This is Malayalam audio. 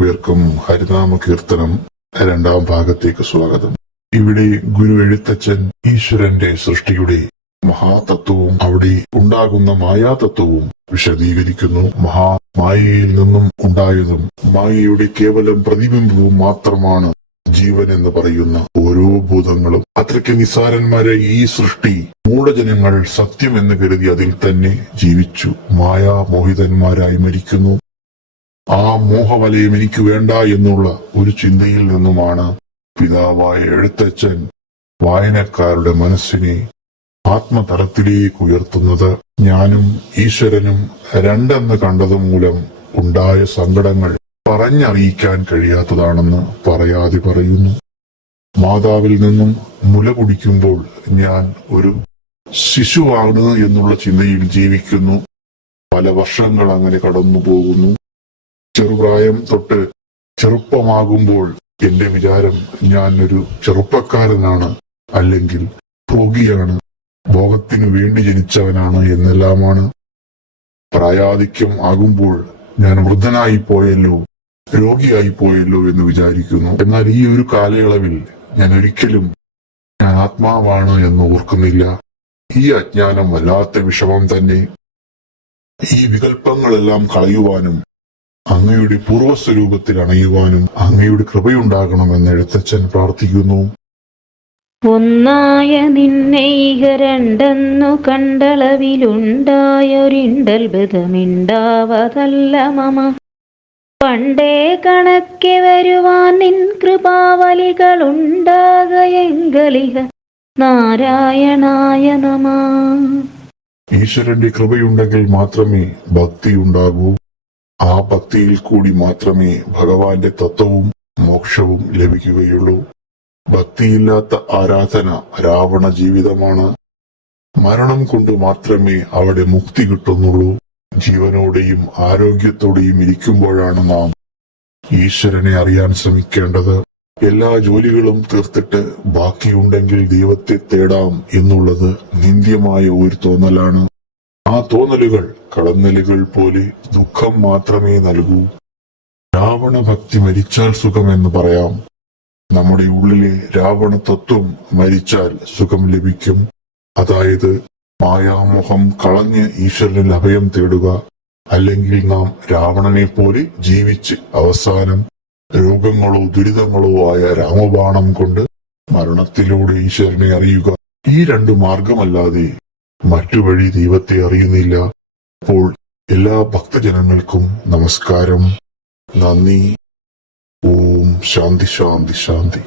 പേർക്കും ഹരിനാമ കീർത്തനം രണ്ടാം ഭാഗത്തേക്ക് സ്വാഗതം. ഇവിടെ ഗുരു എഴുത്തച്ഛൻ ഈശ്വരന്റെ സൃഷ്ടിയുടെ മഹാതത്വവും അവിടെ ഉണ്ടാകുന്ന മായാതത്വവും വിശദീകരിക്കുന്നു. മഹാ മായയിൽ നിന്നും ഉണ്ടായതും മായയുടെ കേവലം പ്രതിബിംബവും മാത്രമാണ് ജീവൻ എന്ന് പറയുന്ന ഓരോ ഭൂതങ്ങളും. അത്രയ്ക്ക് നിസാരന്മാരെ ഈ സൃഷ്ടി മൂഢജനങ്ങൾ സത്യം എന്ന് കരുതി അതിൽ തന്നെ ജീവിച്ചു. മായാമോഹിതന്മാരായി മരിക്കുന്നു. ആ മോഹവലയം എനിക്ക് വേണ്ട എന്നുള്ള ഒരു ചിന്തയിൽ നിന്നുമാണ് പിതാവായ എഴുത്തച്ഛൻ വായനക്കാരുടെ മനസ്സിനെ ആത്മതലത്തിലേക്ക് ഉയർത്തുന്നത്. ഞാനും ഈശ്വരനും രണ്ടെന്ന് കണ്ടത് മൂലം ഉണ്ടായ സങ്കടങ്ങൾ പറഞ്ഞറിയിക്കാൻ കഴിയാത്തതാണെന്ന് പറയാതെ പറയുന്നു. മാതാവിൽ നിന്നും മുല കുടിക്കുമ്പോൾ ഞാൻ ഒരു ശിശുവാണ് എന്നുള്ള ചിന്തയിൽ ജീവിക്കുന്നു. പല വർഷങ്ങൾ അങ്ങനെ കടന്നു പോകുന്നു ചെറുപ്രായം തൊട്ട് ചെറുപ്പമാകുമ്പോൾ എന്റെ വിചാരം ഞാൻ ഒരു ചെറുപ്പക്കാരനാണ് അല്ലെങ്കിൽ ഭോഗിയാണ് ഭോഗത്തിനു വേണ്ടി ജനിച്ചവനാണ് എന്നെല്ലാമാണ്. പ്രായാധിക്യം ആകുമ്പോൾ ഞാൻ വൃദ്ധനായി പോയല്ലോ രോഗിയായി പോയല്ലോ എന്ന് വിചാരിക്കുന്നു. എന്നാൽ ഈ ഒരു കാലയളവിൽ ഞാൻ ഒരിക്കലും ഞാൻ ആത്മാവാണ് എന്ന് ഓർക്കുന്നില്ല. ഈ അജ്ഞാനം വല്ലാത്ത വിഷമം തന്നെ. ഈ വികല്പങ്ങളെല്ലാം കളയുവാനും അങ്ങയുടെ പൂർവസ്വരൂപത്തിൽ അണയുവാനും അങ്ങയുടെ കൃപയുണ്ടാകണമെന്ന് എഴുത്തച്ഛൻ പ്രാർത്ഥിക്കുന്നു. ഒന്നായ നിന്നെ ഇഹ രണ്ടെന്നു കണ്ടളവിലുണ്ടായൊരിണ്ടത്ഭുതമിണ്ടാവതല്ല മമ. പണ്ടേ കണക്കെ വരുവാൻ നിൻ കൃപാവലികളുണ്ടാകയെങ്കലിഹ നാരായണായ നമ. ഈശ്വരന്റെ കൃപയുണ്ടെങ്കിൽ മാത്രമേ ഭക്തി ഉണ്ടാകൂ ആ ഭക്തിയിൽ കൂടി മാത്രമേ ഭഗവാന്റെ തത്വവും മോക്ഷവും ലഭിക്കുകയുള്ളൂ. ഭക്തിയില്ലാത്ത ആരാധന രാവണ ജീവിതമാണ്. മരണം കൊണ്ട് മാത്രമേ അവിടെ മുക്തി കിട്ടുന്നുള്ളൂ. ജീവനോടെയും ആരോഗ്യത്തോടെയും ഇരിക്കുമ്പോഴാണ് നാം ഈശ്വരനെ അറിയാൻ ശ്രമിക്കേണ്ടത്. എല്ലാ ജോലികളും തീർത്തിട്ട് ബാക്കിയുണ്ടെങ്കിൽ ദൈവത്തെ തേടാം എന്നുള്ളത് നിന്ദ്യമായ ഒരു തോന്നലാണ്. ആ തോന്നലുകൾ കടന്നലുകൾ പോലെ ദുഃഖം മാത്രമേ നൽകൂ. രാവണ ഭക്തി മരിച്ചാൽ സുഖമെന്ന് പറയാം. നമ്മുടെ ഉള്ളിലെ രാവണ തത്വം മരിച്ചാൽ സുഖം ലഭിക്കും. അതായത് മായാമോഹം കളഞ്ഞ് ഈശ്വരനിൽ അഭയം തേടുക. അല്ലെങ്കിൽ നാം രാവണനെ പോലെ ജീവിച്ച് അവസാനം രോഗങ്ങളോ ദുരിതങ്ങളോ ആയ രാമബാണം കൊണ്ട് മരണത്തിലൂടെ ഈശ്വരനെ അറിയുക. ഈ രണ്ടു മാർഗമല്ലാതെ മറ്റു വഴി ദൈവത്തെ അറിയുന്നില്ല. അപ്പോൾ എല്ലാ ഭക്തജനങ്ങൾക്കും നമസ്കാരം. നന്ദി. ഓം ശാന്തി ശാന്തി ശാന്തി.